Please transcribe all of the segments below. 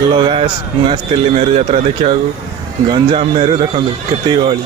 hello guys मु आसती मेरू यात्रा देखा गंजाम मेरू देखो केती गहली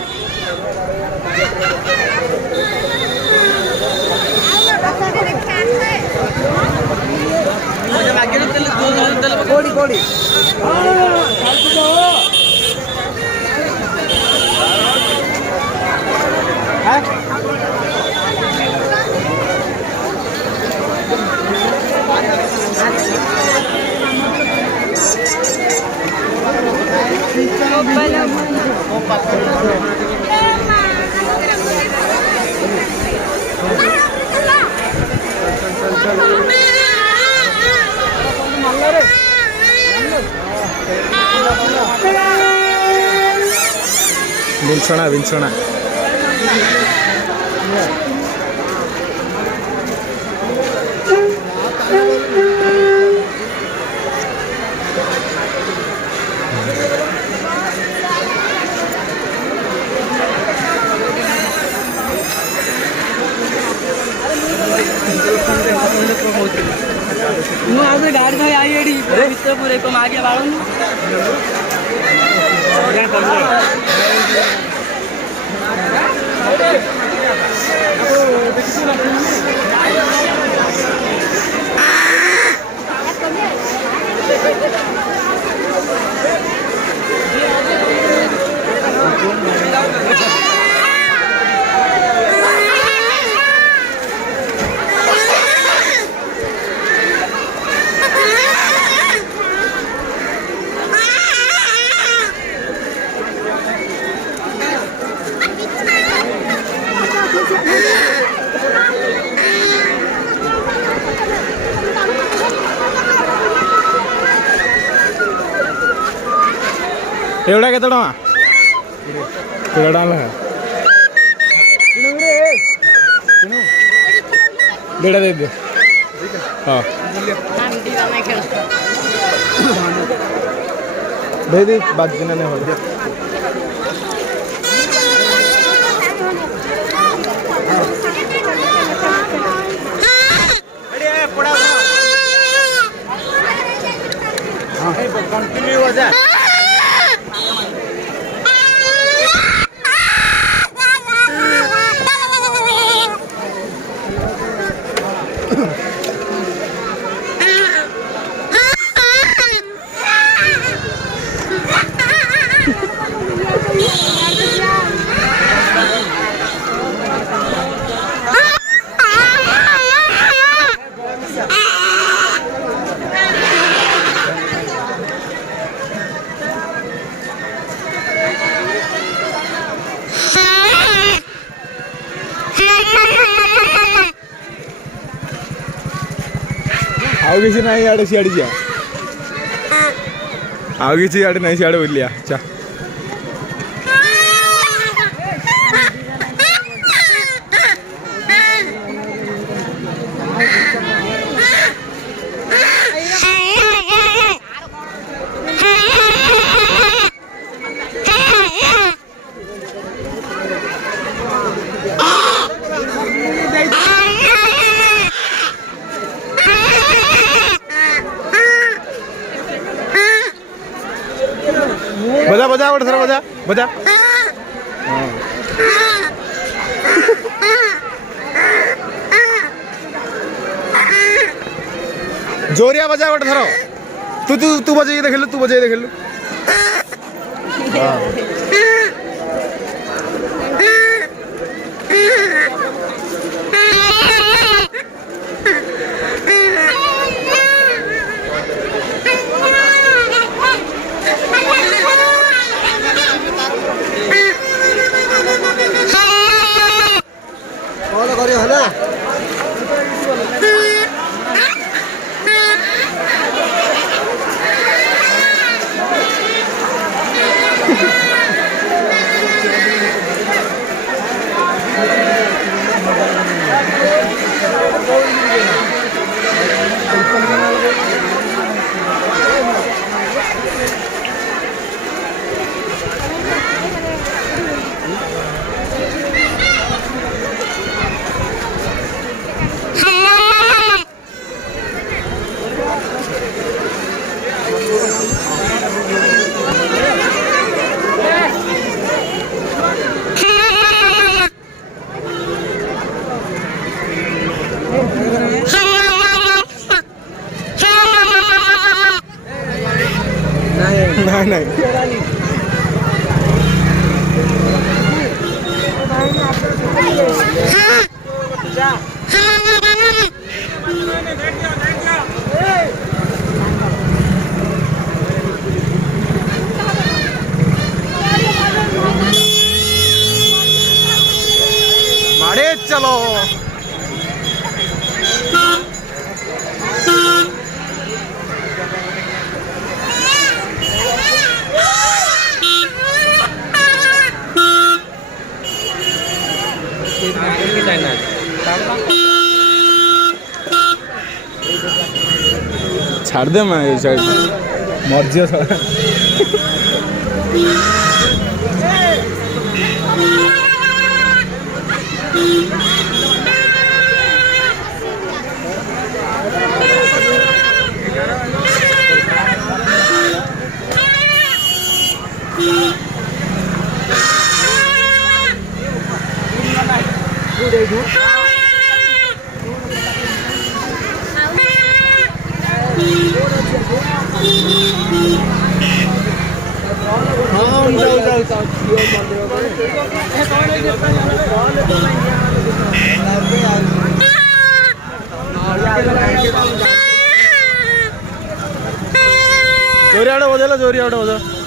विंछणा विंछणा गाड़ी भाई आई एडी पूरे को आगे बाड़ू एवढा केत टका देड़ा दे दे हाँ दे दे बात दिन नहीं हो कंटिन्यू हो जा आउ किसी ना इे सियाड़े जा आउ किसी इे ना सियाड़े बुलिया चा बजा बजा गोटे थर बजा बजा जोरिया बजा गोटे थर तू तू तू बजे देखलु तू बजे देखलु है ना नहीं नहीं मारे चलो छाड़ दे मैं ये साइड मर्जी है साला जोरी आड़े बदला जोरी आड़े बदल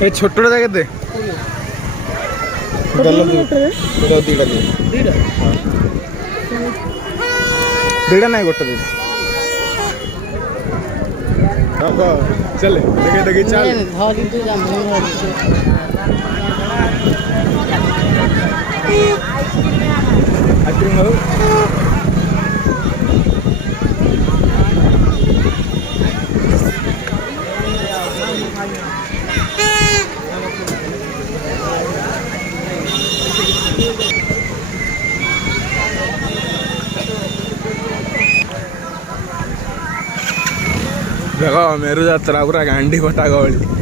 ये छोटे जाके दे दीड़ा नहीं गोटे दे चले देखे देखे चल देखो मेरू यात्रा पूरा गांडी फटा गली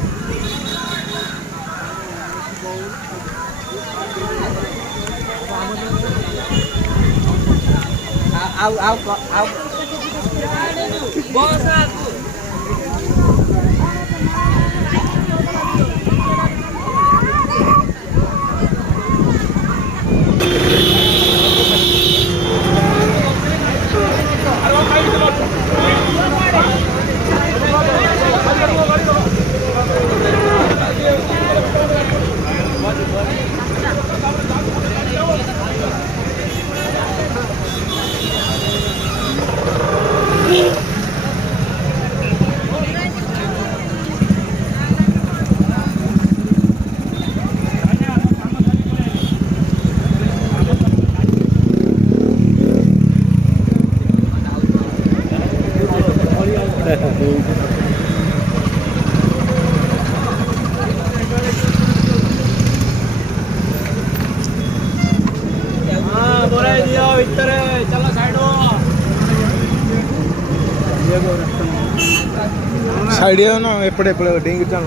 साइड ना एपड़े डेंगी चल